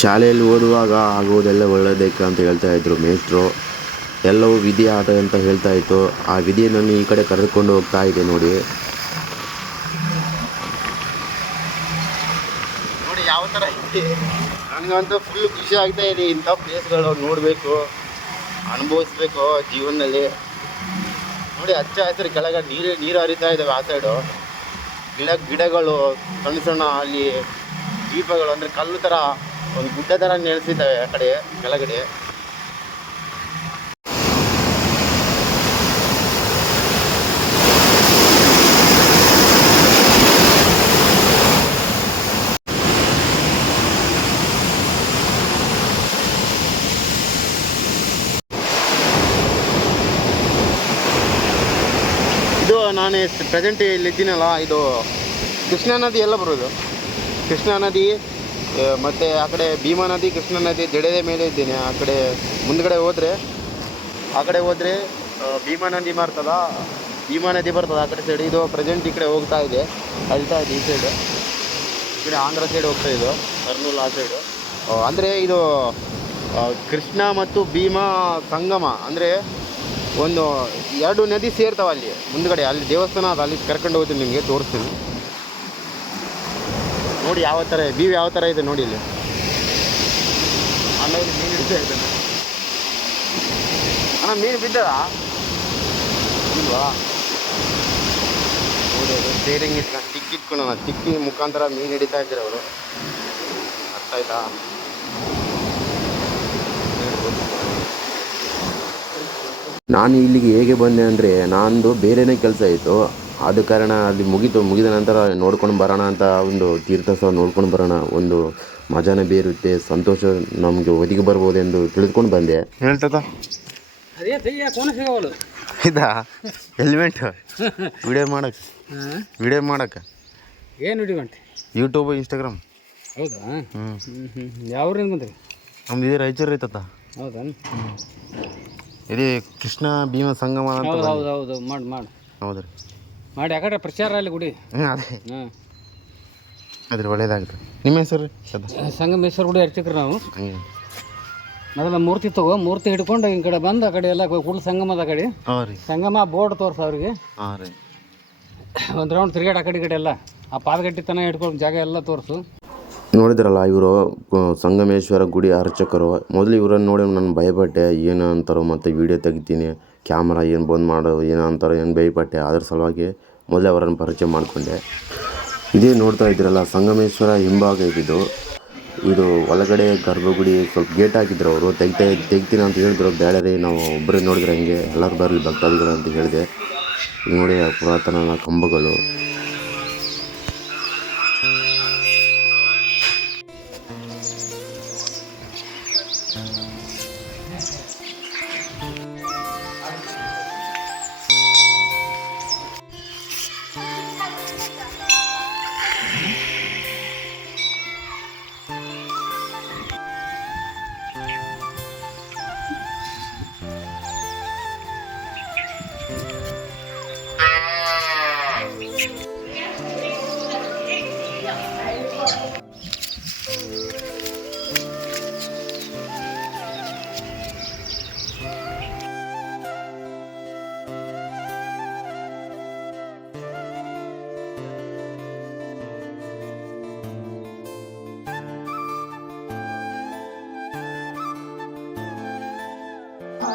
ಶಾಲೆಯಲ್ಲಿ ಓದುವಾಗ ಆಗುವುದೆಲ್ಲ ಒಳ್ಳೆಯದಕ್ಕೆ ಅಂತ ಹೇಳ್ತಾ ಇದ್ರು ಮೇಷ್ಟ್ರು. ಎಲ್ಲವೂ ವಿಧಿ ಆಟ ಅಂತ ಹೇಳ್ತಾ ಇತ್ತು. ಆ ವಿಧಿ ನನ್ನ ಈ ಕಡೆ ಕರೆದುಕೊಂಡು ಹೋಗ್ತಾ ಇದೆ ನೋಡಿ. ನೋಡಿ ಯಾವ ಥರ ಇದೆ. ನನಗಂತೂ ಫುಲ್ ಖುಷಿ ಆಗ್ತಾ ಇದೆ. ಇಂಥ ಪ್ಲೇಸ್ಗಳು ನೋಡಬೇಕು, ಅನುಭವಿಸ್ಬೇಕು ಜೀವನದಲ್ಲಿ. ನೋಡಿ ಹಚ್ಚ ಹಸಿರು ಕೆಳಗಡೆ ನೀರು ಹರಿತಾ ಇದ್ದಾವೆ. ಆ ಸೈಡು ಗಿಡಗಳು ಸಣ್ಣ ಸಣ್ಣ ಅಲ್ಲಿ ದೀಪಗಳು ಅಂದರೆ ಕಲ್ಲು ಥರ ಒಂದು ಗುಡ್ಡ ಥರ ನೆಲೆಸಿದ್ದಾವೆ ಆ ಕಡೆ ಕೆಳಗಡೆ. ಇದು ನಾನು ಪ್ರೆಸೆಂಟ್ ಇಲ್ಲಿದ್ದೀನಲ್ಲ, ಇದು ಕೃಷ್ಣಾ ನದಿ ಎಲ್ಲ ಬರೋದು. ಕೃಷ್ಣಾ ನದಿ ಮತ್ತು ಆ ಕಡೆ ಭೀಮಾ ನದಿ, ಕೃಷ್ಣಾ ನದಿ ಜಡೆದ ಮೇಲೆ ಇದ್ದೀನಿ. ಆ ಕಡೆ ಮುಂದ್ಗಡೆ ಹೋದರೆ ಭೀಮಾ ನದಿ ಬರ್ತದ, ಭೀಮಾ ನದಿ ಬರ್ತದೆ ಆ ಕಡೆ ಸೈಡ್. ಇದು ಪ್ರೆಸೆಂಟ್ ಈ ಕಡೆ ಹೋಗ್ತಾ ಇದೆ, ಅಳ್ತಾ ಇದೆ ಈ ಸೈಡು. ಈ ಕಡೆ ಆಂಧ್ರ ಸೈಡ್ ಹೋಗ್ತಾ ಇದು, ಕರ್ನೂಲ್ ಆ ಸೈಡು. ಅಂದರೆ ಇದು ಕೃಷ್ಣ ಮತ್ತು ಭೀಮಾ ಸಂಗಮ. ಅಂದರೆ ಒಂದು ಎರಡು ನದಿ ಸೇರ್ತಾವೆ ಅಲ್ಲಿ ಮುಂದ್ಗಡೆ. ಅಲ್ಲಿ ದೇವಸ್ಥಾನ ಅದು, ಅಲ್ಲಿ ಕರ್ಕೊಂಡು ಹೋಗ್ತೀನಿ, ನಿಮಗೆ ತೋರಿಸ್ತೀನಿ. ನೋಡಿ ಯಾವ ಥರ ವ್ಯೂ ಯಾವ ಥರ ಇದೆ ನೋಡಿ. ಇಲ್ಲಿ ಆಮೇಲೆ ಮೀನು ಹಿಡಿತಾ ಇದ್ದಾನೆ. ಅಣ್ಣ ಮೀನು ಬಿದ್ದದ ಇಲ್ವಾ? ನೋಡಿ ಅದು ಸ್ಟೇರಿಂಗ್ ಇಟ್ಕೊಂಡು ಸ್ಟಿಕ್ ಇಟ್ಕೊಂಡು ಸ್ಟಿಕ್ಕಿ ಮುಖಾಂತರ ಮೀನು ಹಿಡಿತಾ ಇದ್ದಾರೆ ಅವರು. ಅರ್ಥ ಆಯ್ತಾ? ನಾನು ಇಲ್ಲಿಗೆ ಹೇಗೆ ಬಂದೆ ಅಂದರೆ, ನಂದು ಬೇರೆಯೇ ಕೆಲಸ ಇತ್ತು. ಆದ ಕಾರಣ ಅಲ್ಲಿ ಮುಗಿದ ನಂತರ ನೋಡ್ಕೊಂಡು ಬರೋಣ ಅಂತ, ಒಂದು ತೀರ್ಥಸ್ಥಳ ನೋಡ್ಕೊಂಡು ಬರೋಣ, ಒಂದು ಮಜಾನೇ ಬೇರುತ್ತೆ, ಸಂತೋಷ ನಮಗೆ ಒದಗಿ ಬರ್ಬೋದೆಂದು ತಿಳಿದುಕೊಂಡು ಬಂದೆ. ಹೇಳ್ತದ ಇದಾ ಹೆಲ್ಮೆಟ್ ವಿಡಿಯೋ ಮಾಡಕ್ಕೆ ಏನು ವಿಡಿಯೋ ಮಾಡಿ? YouTube, Instagram. ಹೌದಾ? ಯಾವ ಊರಿಂದ ಬಂದ್ರಿ? ನಮ್ದು ಇದು ರಾಯಚೂರು ಐತತ್ತ. ಹೌದಾ? ಇದು ಕೃಷ್ಣ ಭೀಮ ಸಂಗಮ ಅಂತ. ಹೌದು ಮಾಡಿ ಹೌದ್ರಿ, ಮಾಡಿ. ಯಾಕಂದ್ರೆ ಪ್ರಚಾರ ಅಲ್ಲಿ ಗುಡಿ. ಅದೇ ಅದ್ರ ಒಳ್ಳೇದಾಗುತ್ತೆ. ನಿಮ್ಮ ಹೆಸರು? ಸಂಗಮೇಶ್ವರ ಗುಡಿ ಅರ್ಚಕ್ರು ನಾವು. ಹಂಗೆ ಮೊದಲ ಮೂರ್ತಿ ಹಿಡ್ಕೊಂಡು ಈ ಕಡೆ ಬಂದು ಆ ಕಡೆ ಎಲ್ಲ ಕೂಡಲ ಸಂಗಮದ ಕಡೆ. ಹಾಂ ರೀ, ಸಂಗಮ ಬೋರ್ಡ್ ತೋರ್ಸ ಅವ್ರಿಗೆ. ಹಾಂ ರೀ. ಒಂದು ರೌಂಡ್ ತಿರುಗಾಡಿ ಆ ಕಡೆ ಈ ಕಡೆ ಎಲ್ಲ ಆ ಪಾದಗಟ್ಟಿ ತನ ಹಿಡ್ಕೊಂಡು ಜಾಗ ಎಲ್ಲ ತೋರಿಸು. ನೋಡಿದ್ರಲ್ಲ, ಇವರು ಸಂಗಮೇಶ್ವರ ಗುಡಿ ಅರ್ಚಕರು. ಮೊದಲು ಇವರನ್ನು ನೋಡಿ ನಾನು ಭಯಪಟ್ಟೆ, ಏನು ಅಂತಾರೋ, ಮತ್ತು ವೀಡಿಯೋ ತೆಗಿತೀನಿ, ಕ್ಯಾಮ್ರಾ ಏನು ಬಂದ್ ಮಾಡೋ ಏನೋ ಅಂತಾರೋ ಏನು ಭಯಪಟ್ಟೆ. ಅದ್ರ ಸಲುವಾಗಿ ಮೊದಲೇ ಅವರನ್ನು ಪರಿಚಯ ಮಾಡಿಕೊಂಡೆ. ಇದೇ ನೋಡ್ತಾ ಇದ್ದೀರಲ್ಲ, ಸಂಗಮೇಶ್ವರ ಹಿಂಭಾಗ ಇದ್ದಿದ್ದು. ಇದು ಒಳಗಡೆ ಗರ್ಭಗುಡಿ ಸ್ವಲ್ಪ ಗೇಟ್ ಹಾಕಿದ್ರು ಅವರು. ತೆಗಿತೀನಿ ಅಂತ ಹೇಳಿದ್ರು. ಬೇರೆ ನಾವು ಒಬ್ಬರೇ ನೋಡಿದ್ರೆ ಹಂಗೆ ಎಲ್ಲರೂ ಬರಲಿ ಭಕ್ತಾದಿಗಳು ಅಂತ ಹೇಳಿದೆ. ಈಗ ನೋಡಿ ಪುರಾತನ ಕಂಬಗಳು.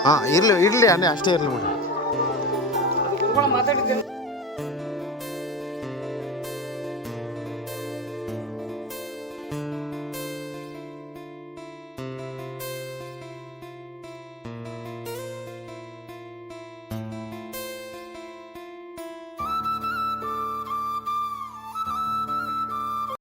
ಹಾಂ, ಇರಲಿ ಅಷ್ಟೇ ಇರಲಿ ಬಿಡಿ. ಮಾತಾಡಿದ್ದೇನೆ.